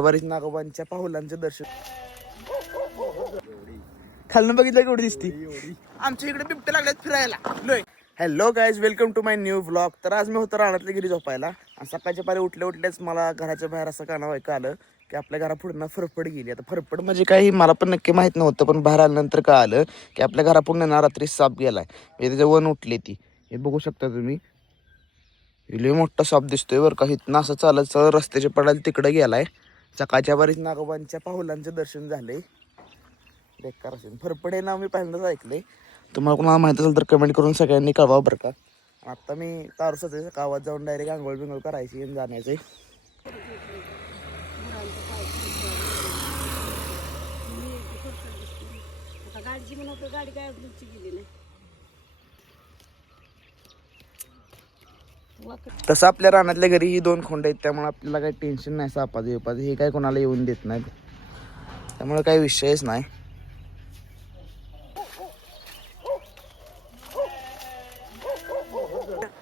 वरील नागोबांच्या पाहुलांचं दर्शन खालनं बघितलं केवढी दिसती. आमच्या इकडे बिबटे लागल्यात फिरायला. Hello guys, welcome to my new vlog. तर आज मी होतो रानातल्या घरी झोपायला आणि सकाळच्या पारी उठलेच मला घराच्या बाहेर असं कानावर ऐका आलं की आपल्या घरापुढं फरफड गेली. आता फरफड म्हणजे काही मला पण नक्की माहित नव्हतं, पण बाहेर आल्यानंतर कळालं की आपल्या घरापुढं रात्री साप गेलाय. त्याच्या वन उठली ती, हे बघू शकता तुम्ही. लय मोठा साप दिसतोय बरं का. इथनं असं चालत रस्त्याच्या पडायला तिकडे गेलाय. सकाळच्या बारीत नागोबांच्या पाहुलांचं दर्शन झालंय. बेकार असेल फरफडे नाव मी पहिल्यांदाच ऐकलंय. तुम्हाला कोणाला माहिती असेल तर कमेंट करून सगळ्यांनी कळवा बरं का. आता मी तारसाच गावात जाऊन डायरेक्ट आंघोळ बिंघोळ करायची आणि जाण्याचे. तसं आपल्या रानातल्या घरी ही 2 खोंड आहेत, त्यामुळे आपल्याला काही टेन्शन नाही सापाचं बिपाचं. हे काय कोणाला येऊन देत नाहीत, त्यामुळे काही विषयच नाही.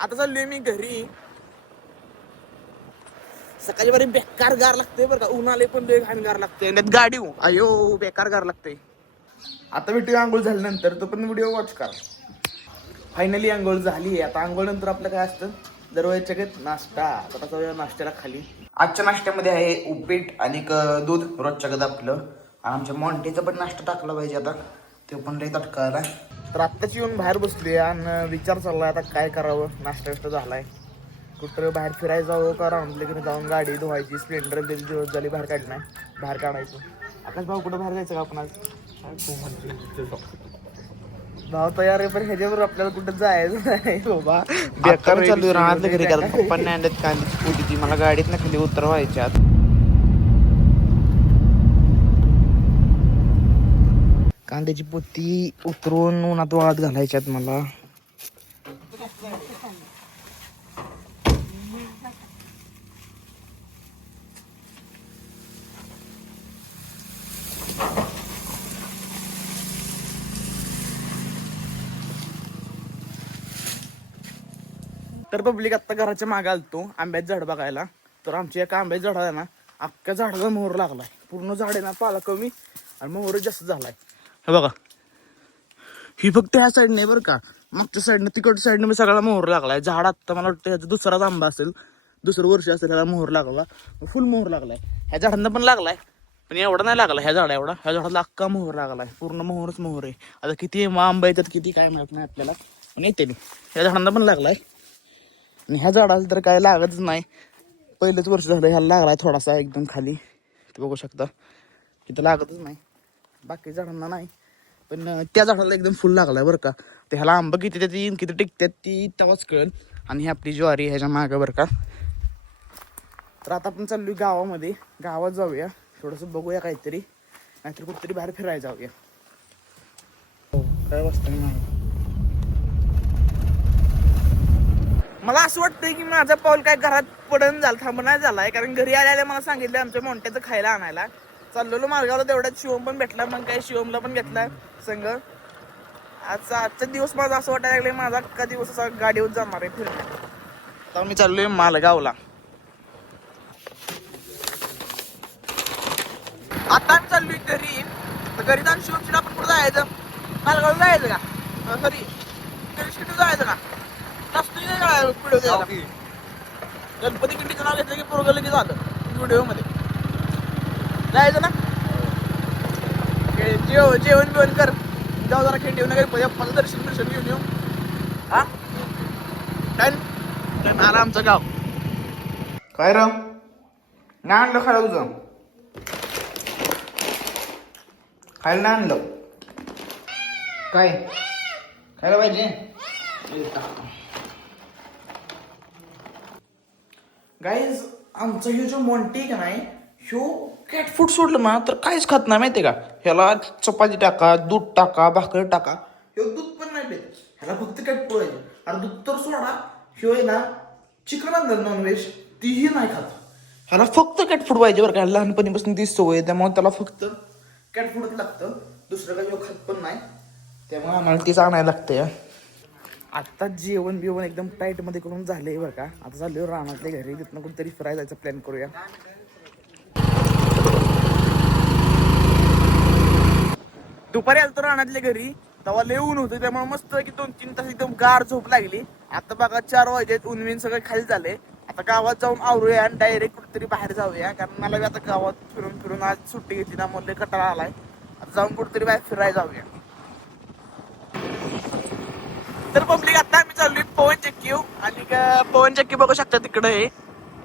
आता चाललोय मी घरी. सकाळी बारी बेकार गार लागते बरं का. ऊन आले पण घाण गार लागते. गाडी अयो बेकार गार लागते. आता व्हिडिओ आंघोळ झाल्यानंतर तो पण व्हिडिओ वॉच करा. फायनली आंघोळ झाली आहे. आता आंघोळ नंतर आपलं काय असतं दरवेळेच्या घेत नाश्ता. आता वेळ नाश्त्याला खाली. आजच्या नाश्त्यामध्ये आहे उपीट आणि दूध रोजच्या गद आपलं. आणि आमच्या मॉन्टेचा पण नाश्ता टाकला पाहिजे आता, ते पण लई तटकायला. तर आत्ताच येऊन बाहेर बसले आणि विचार चाललाय आता काय करावं. नाश्ता झालाय, कुठं बाहेर फिरायला जावं का राऊंडले की जाऊन गाडी धुवायची. स्प्लेंडर दिवस झाली बाहेर काढणार, बाहेर काढायचं. आकाश भाऊ कुठं बाहेर जायचं का आपण आज? भाव तयार आहे पण ह्याच्यावर आपल्याला कुठं जायचं नाही बाबा. बेकार चालू राहण्यातल्या घरी गेला. पप्पांनी आणल्यात कांद्याची पोती, ती मला गाडीत ना खाली उतरवायच्यात. कांद्याची पोती उतरून उन्हात वाळत घालायच्यात मला. तर पब्लिक आत्ता घराच्या मागे आलतो आंब्याचं झाड बघायला. तर आमच्या एका आंब्याच्या झाडाला आहे ना अख्ख्या झाडाला मोहर लागलाय. पूर्ण झाड आहे ना पाला कमी आणि मोहर जास्त झालाय. हे बघा, ही फक्त ह्या साईड नाही बरं का, मागच्या साईडनं तिकडच्या साईडनं मी सगळा मोहर लागलाय. झाड आत्ता मला वाटतं ह्याचा दुसराच आंबा असेल, दुसरं वर्ष असेल ह्याला मोहर लागला. फुल मोहर लागलाय. ह्या झाडांना पण लागलाय पण एवढा नाही लागला ह्या झाडा एवढा. ह्या झाडाला अख्खा मोहर लागलाय, पूर्ण मोहरच मोहर आहे. आता किती आंबा येतात किती काय माहित नाही आपल्याला, पण येते नाही. ह्या झाडांना पण लागलाय आणि ह्या झाडाला तर काय लागतच नाही. पहिलंच वर्ष झालं ह्याला लागलाय थोडासा एकदम खाली, ते बघू शकता. इथं लागतच नाही, बाकी झाडांना नाही, पण त्या झाडाला एकदम फुल लागलाय बरं का. ते ह्याला आंबा किती येईन किती टिकतात ती तेव्हाच कळेल. आणि ही आपली ज्वारी ह्याच्या मागं बरं का. तर आता आपण चाललोय गावामध्ये, गावात जाऊया थोडंसं बघूया काहीतरी, नाहीतर कुठेतरी बाहेर फिरायला जाऊया. काय वाजता मला असं वाटतंय की माझा पाऊल काय घरात पडून झाला थांब नाही झालाय, कारण घरी आल्याला मला सांगितलं आमच्या मोठ्याचं खायला आणायला. चाललेलो मार्गावला, तेवढ्यात शिवम पण भेटला. मग काय शिवमला पण घेतला संघ. आजचा दिवस माझा असं वाटायला लागले माझा अख्खा दिवस असा गाडीवर जाणार आहे फिरण्यात. तर मी चाललोय मालगावला. आता आम्ही चाललोय घरी. तर घरी जाऊन शिवमशीला आपण कुठं जायचं, मालगावला जायचं का सॉरी किती जायचं का व्हिडिओ. गणपती किंडीचं नाव घेतलं की पोरगं लगेच झालं व्हिडिओ मध्ये जायचं ना. जेवण बिवण कर, जाऊ जरा खिंडी येऊन गणपती दर्शन घेऊन येऊ. हा डन आला आमचं गाव. काय राव नाही आणलं खायला तुझं, खायला नाही आणलं काय खायला पाहिजे. गाईज आमचा ह्यो जो मॉन्टी का नाही, ह्यो कॅट फूड सोडलं ना तर काहीच खात नाही माहितीये का. ह्याला चपाती टाका, दूध टाका, भाकर टाका, ह्यो दूध पण नाही पेत. ह्याला फक्त कॅट फूड आहे. अरे दूध तर सोडा, ह्यो आहे ना चिकन आणलं नॉनव्हेज तीही नाही खात. ह्याला फक्त कॅट फूड पाहिजे बरं का. लहानपणीपासून ती सवय आहे, त्यामुळे त्याला फक्त कॅट फूडच लागतं. दुसरं काही ह्यो खात पण नाही, त्यामुळे आम्हाला तीच आणायला लागतं. आत्ता जेवण बिवण एकदम टाईट मध्ये करून झाले बरं का. आता चाललोय रानातल्या घरी, तिथनं कुठेतरी फिरायला जायचा प्लॅन करूया. दुपारी आलो तर रानातल्या घरी तेव्हा लय ऊन होतं, त्यामुळे मस्त की 2-3 तास एकदम गार झोप लागली. आता बघा 4 वाजलेत, ऊन सगळं खाली झाले. आता गावात जाऊन आवरूया आणि डायरेक्ट कुठेतरी बाहेर जाऊया, कारण मला बी आता गावात फिरून फिरून आज सुट्टी घेतली ना, मला कंटाळा आलाय. आता जाऊन कुठेतरी बाहेर फिरायला जाऊया. तर पब्लिक आता आम्ही चाललोय पवन चक्की, आणि पवन चक्की बघू शकता तिकडे आहे,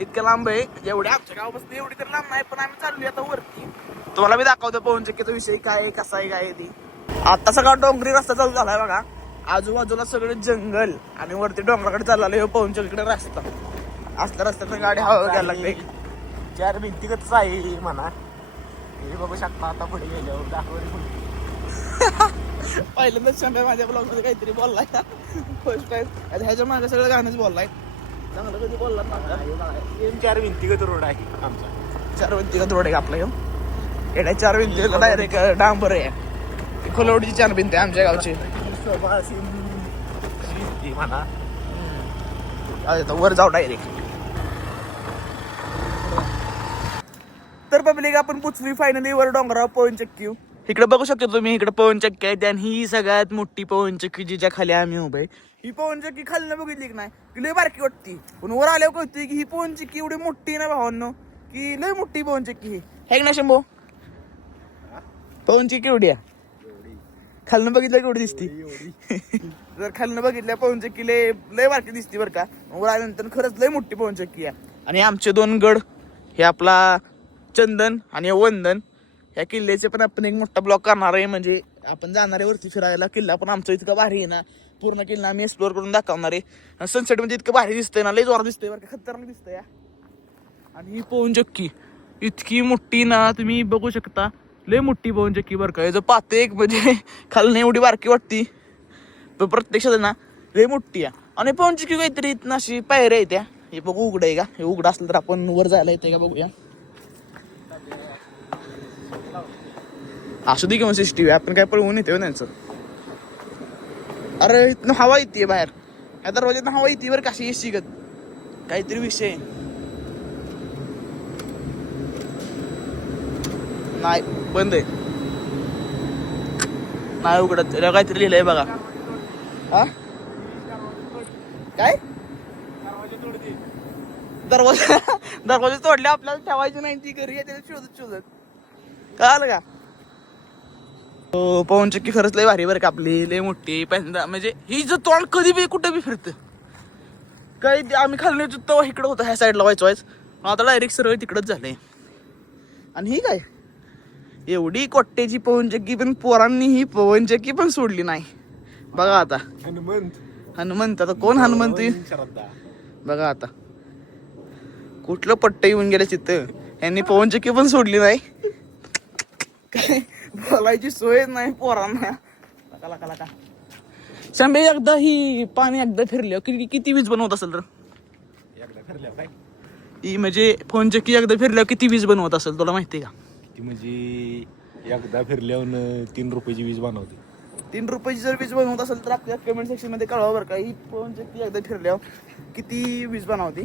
इतकं लांब आहे. एवढ्या आमच्या गावापासून एवढी तर लांब नाही, पण आम्ही चाललोय आता वरती. तुम्हाला मी दाखवतो पवन चक्कीचा विषय काय आहे, कसा आहे, काय आहे ती. आता सगळा डोंगरी रस्ता चालू झालाय बघा, आजूबाजूला सगळं जंगल आणि वरती डोंगराकडे चालला हे पवन चक्कीकडे रस्ता. असल्या रस्त्यात गाडी हवा घ्यायला लागते. 4 भिंतीगतच आहे म्हणा, हे बघू शकता. आता पुढे गेल्यावर दाखवली पहिल्यांदाच शंभर माझ्या ब्लॉग मध्ये काहीतरी बोललाय फर्स्ट टाइम. ह्याच्या मागे सगळं गाणंच बोललाय, चांगलं कधी बोलला ना. 4 भिंतीगत रोड आहे आमचा. 4 भिंतीगत रोड आहे आपला. येड्या 4 भिंती डायरेक्ट डांबर आहे. खोलवडीची 4 भिंती आमच्या गावची म्हणा. वर जाऊ डायरेक्ट. तर पब्लिक आपण पोचली फायनली वर डोंगरावर पवन चक्की. इकडे बघू शकता तुम्ही, इकडे पवन चक्की आहे, आणि ही सगळ्यात मोठी पवन चक्की जिच्या खाली आम्ही उभे. ही पवन चक्की खाली बघितली की नाही की लय बारकी वाटती, पण वर आल्यावर कळते की ही पवन चक्की एवढी मोठी ना भावांनो, की लय मोठी पवन चक्की ही है ना शंभो. पवन चक्की एवढी आहे, खालनं बघितलं केवढी दिसती. जर खालनं बघितल्या पवन चक्की लय बारकी दिसती बरं का, वर आल्यानंतर खरंच लय मोठी पवन चक्की आहे. आणि आमचे 2 गड, हे आपला चंदन आणि वंदन, या किल्ल्याचे पण आपण एक मोठा ब्लॉक करणार आहे. म्हणजे आपण जाणार आहे वरती फिरायला. किल्ला पण आमचा इतका भारी आहे ना, पूर्ण किल्ला आम्ही एक्सप्लोर करून दाखवणार आहे. सनसेट मध्ये इतकं भारी दिसतंय ना, लय जोरात दिसतंय बरं का, खतरनाक दिसतंय. आणि ही पवन चक्की इतकी मोठी ना, तुम्ही बघू शकता, लय मोठी पवन चक्की बरं का. याचं पाते एक म्हणजे खालनं एवढी बारकी वाटती, पण प्रत्यक्षात ना लय मोठी आहे. आणि पवन चक्की काहीतरी इथं अशी पायऱ्या आहेत त्या. हे बघू उघडं आहे का, हे उघडं असलं तर आपण वर जायला येते का बघूया. असू दे किंवा सिस्टीव्ही, आपण काय पळवून येते त्यांचं. अरे इथनं हवा येते बाहेर, या दरवाज्यात हवा येते बरं कशी एसी गत, काहीतरी विषय नाही. बंद आहे, नाही उघडत. काहीतरी लिहिलंय बघा. हा काय दरवाजे तोडले, आपल्याला ठेवायचे नाही ती घरी येते शोधत कळालं का. पवन चक्की खरंच लय भारी बरं का आपली, लय मोठी. पहिल्यांदा म्हणजे ही जर तोंड कधी बी कुठे बी फिरतं. काही आम्ही खाली येतो तेव्हा इकडं होतं, ह्या साईडला व्हायचं, आता डायरेक्ट सरळ तिकडंच झालंय. आणि ही काय एवढी कोट्याची पवन चक्की, पण पोरांनी ही पवन चक्की पण सोडली नाही बघा. आता हनुमंत, आता कोण हनुमंत बघा. आता कुठलं पट्ट येऊन गेलं तिथं, यांनी पवन चक्की पण सोडली नाही. काय बोलायची सोय नाही पोरांना. लका शंभे एकदा ही पाणी एकदा फिरल्या किती वीज बनवत असेल तर, एकदा फिरल्या काय ही म्हणजे पवन चक्की एकदा फिरल्या किती वीज बनवत असेल तुला माहिती का. ती म्हणजे एकदा फिरल्यावर 3 रुपयाची वीज बनवते. 3 रुपयाची जर वीज बनवत असेल तर आपल्या कमेंट सेक्शन मध्ये कळवा बरं का. ही पवन चक्की एकदा फिरल्यावर किती वीज बनवते.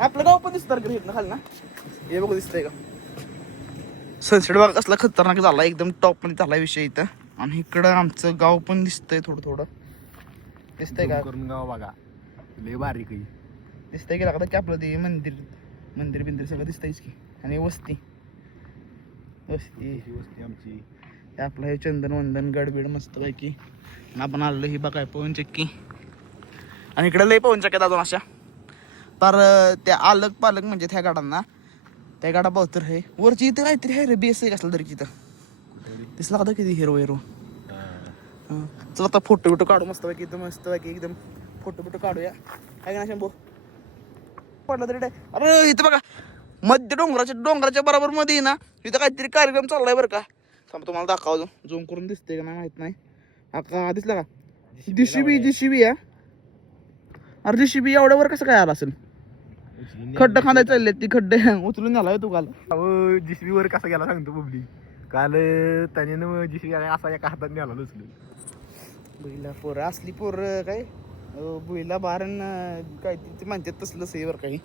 आपलं गाव पण दिसतं का खाली ना, हे बघू दिसतंय का. सनसेट बघा कसला खतरनाक झाला, एकदम टॉप मध्ये झाला विषय इथं. आणि इकडं आमचं गाव पण दिसतंय, थोडं दिसतंय का. करून गाव बघा लय बारीक दिसतंय की लागतं की आपलं ते मंदिर बिंदिर सगळं दिसतंयच की. आणि वस्ती आमची, आपलं हे चंदन वंदन गडबीड मस्त पैकी. आपण आलो ही बघाय पवन चक्की. आणि इकडं लय पवन चक्क्यात अजून अशा पर त्या आलक पालक म्हणजे त्या गाडांना, त्या गाडा बहुतर आहे वरची इथं काहीतरी आहे रे, बेस आहे कसलं तरी तिथं दिसला का किती हिरो. चल आता फोटो बिटो काढू मस्त पैकी, एकदम फोटो बिटो काढूया काय ना शंभो. पडलं तरी अरे इथं बघा मध्य डोंगराच्या बरोबर मध्ये ना, इथं काहीतरी कार्यक्रम चाललाय बरं का. थांब तुम्हाला दाखवतो, झूम करून दिसते का नाही माहित नाही. का दिसला का, जीसीबी आहे. अरे जीसीबी एवढ्यावर कसं काय आला असेल, खड्डा खांदाय चालले ती, खड्डे उचलून झालाय तू काल. जीसीबी वर कसा गेला सांगतो पब्लिक. काल त्याने जीसीबी असा एका हातात नेला उचलून. बुईला पोरं असली पोरं काय, बुईला बारण काय ते म्हणतात तसलंच आहे बरं काही.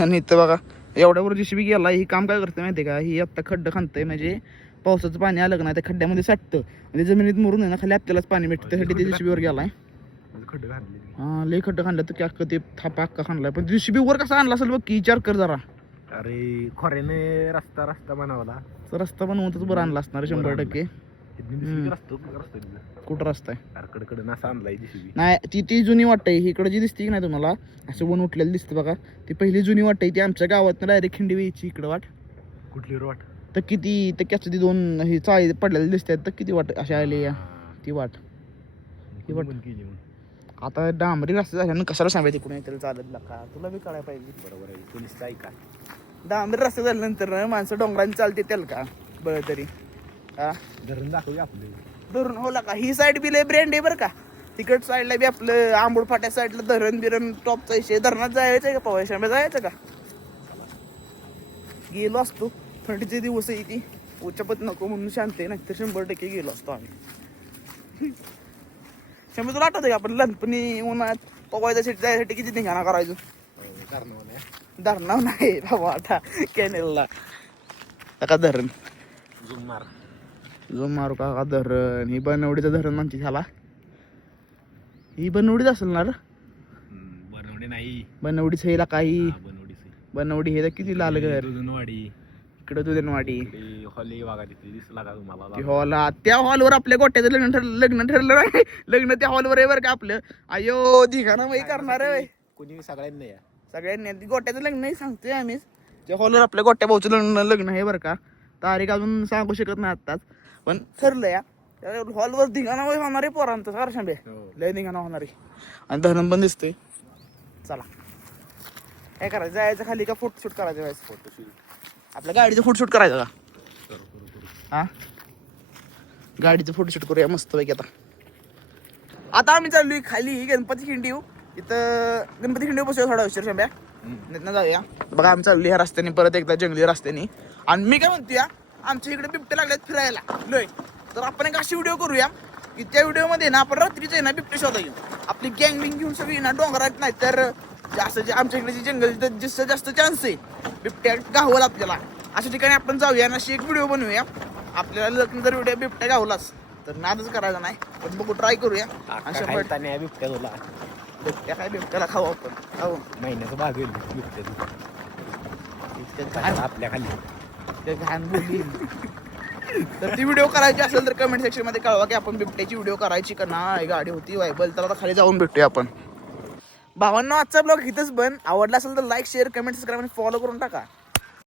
आणि इथं बघा एवढ्यावर जीसीबी गेला. ही काम काय करते माहिती का, ही आत्ता खड्डा खांदतंय म्हणजे पावसाचं पाणी आलं का नाही त्या खड्ड्यामध्ये साठतं आणि जमिनीत मुरून आहे ना खाली आपल्यालाच पाणी भेटतं त्यासाठी ते JCB गेलाय. खड्डे घातले. हा लय खड्डं खाल्लं तर की अख्खं ते थापा अख्खा खाणलाय. पण JCB वर कसा आणला असेल बघ की विचार कर जरा. अरे खोऱ्याने रस्ता बनवला. तर रस्ता बनवूनच बरं आणला असणार 100%. कुठं रस्ता आहे कडकडे नसा आणलाय JCB. नाही ती जुनी वाट आहे. इकडे जी दिसते की नाही तुम्हाला असं वन उठलेलं दिसते बघा ती पहिली जुनी वाट आहे. ती आमच्या गावात डायरेक्ट खिंडी व्हायची इकडं वाट. कुठली वाट? तर किती तर त्याचं ती 2 ही चाळी पडलेली दिसतात तर किती वाट अशा आली या ती वाट. ती वाट आता डांबरी रस्ता झाल्यानं कशाला सांगायचं कुणी तरी चालत का तुला बी कळायला पाहिजे. बरोबर आहे. पोलीस ऐका. डांबरी रस्ता झाल्यानंतर ना माणसं डोंगरांनी चालते त्याला का बरं तरी हा धरण दाखवूया आपले धरण होला का ही साईड बी लय ब्रँड आहे बरं का. तिकड साईडला बी आपलं आंबोड फाट्या साईडला धरण बिरण टॉपचा विषय. धरणात जायचं का पवायशामध्ये जायचं का गेलो असतो. थंडीचे दिवस आहे ती उच्चपत नको म्हणून शांत आहे नाही तर 100% गेलो असतो आम्ही. शंभर तुला आठवतं का आपण लहानपणी उन्हात पवायच्या जायसाठी किती धिंगाणा करायचो. धरणावर नाही बाबा आता कॅनेलला का धरण जो मारू का धरण. ही बनवडीचं धरण म्हणते ह्याला. ही बनवडीच असेल ना रे. बनवडी नाही बनवडीच हेला काही बनवडी हे तर किती लाल घर इकडे दुधनवाडी हॉली वागा तिथे दिसला का तुम्हाला? हॉल त्या हॉलवर आपल्या गोट्याचं लग्न ठरलं नाही. लग्न त्या हॉलवर आहे बरं का आपलं. अयो दिघाना माही करणार आहे कोणी सगळ्यांनी सगळ्यांनी गोट्याचं लग्न नाही सांगतोय आम्हीच. त्या हॉलवर आपल्या गोट्या भाऊचं लग्न आहे बरं का. तारीख अजून सांगू शकत नाही आत्ताच पण ठरलं या हॉलवर धिंगाणा होणार आहे पोरांचं सार शांबे लय धिंगाणा होणार आहे. आणि धरण पण दिसतंय. चला काय करायचं जायचं खाली का फोटोशूट करायचं वेळेस फोटोशूट आपल्या गाडीचं फोटोशूट करायचं का हा गाडीचं फोटोशूट करूया मस्त पैकी. आता आम्ही चाललोय खाली गणपती खिंडी इथं गणपती खिंडी बसूया थोडा उशीर शांब्या तिथनं जाऊया. बघा आम्ही चाललोय ह्या रस्त्याने परत एकदा जंगली रस्त्याने. आणि मी काय म्हणतोय आमच्या इकडे बिबटे लागलेत फिरायला लय. तर आपण एक अशी व्हिडिओ करूया की त्या व्हिडिओमध्ये ना आपण रात्रीच आहे ना बिबटे शोधा घेऊ. आपली गँग बिंग घेऊन सगळी ना डोंगरात नाही तर जास्त जे आमच्या इकडे जंगल जिथं जास्त चान्स आहे बिबट्या गावला आपल्याला अशा ठिकाणी आपण जाऊया आणि अशी एक व्हिडिओ बनवूया. आपल्याला जर व्हिडिओ बिबट्या गावलाच तर नादच करायचा नाही पण बघू ट्राय करूया. आणि 100% बिबट्या तुला बिबट्या काय बिबट्याला खाऊ आपण खाऊ महिन्याचं भागेल आपल्या खाली घाण बोलली. तर ती व्हिडिओ करायची असेल तर कमेंट सेक्शन मध्ये कळवा की आपण बिबट्याची व्हिडिओ करायची का नाही. गाडी होती वायबल तर आता खाली जाऊन भेटूया आपण. भावांनो आजचा ब्लॉग इथंच बंद. आवडला असेल तर लाईक शेअर कमेंट सबस्क्राईब आणि फॉलो करून टाका.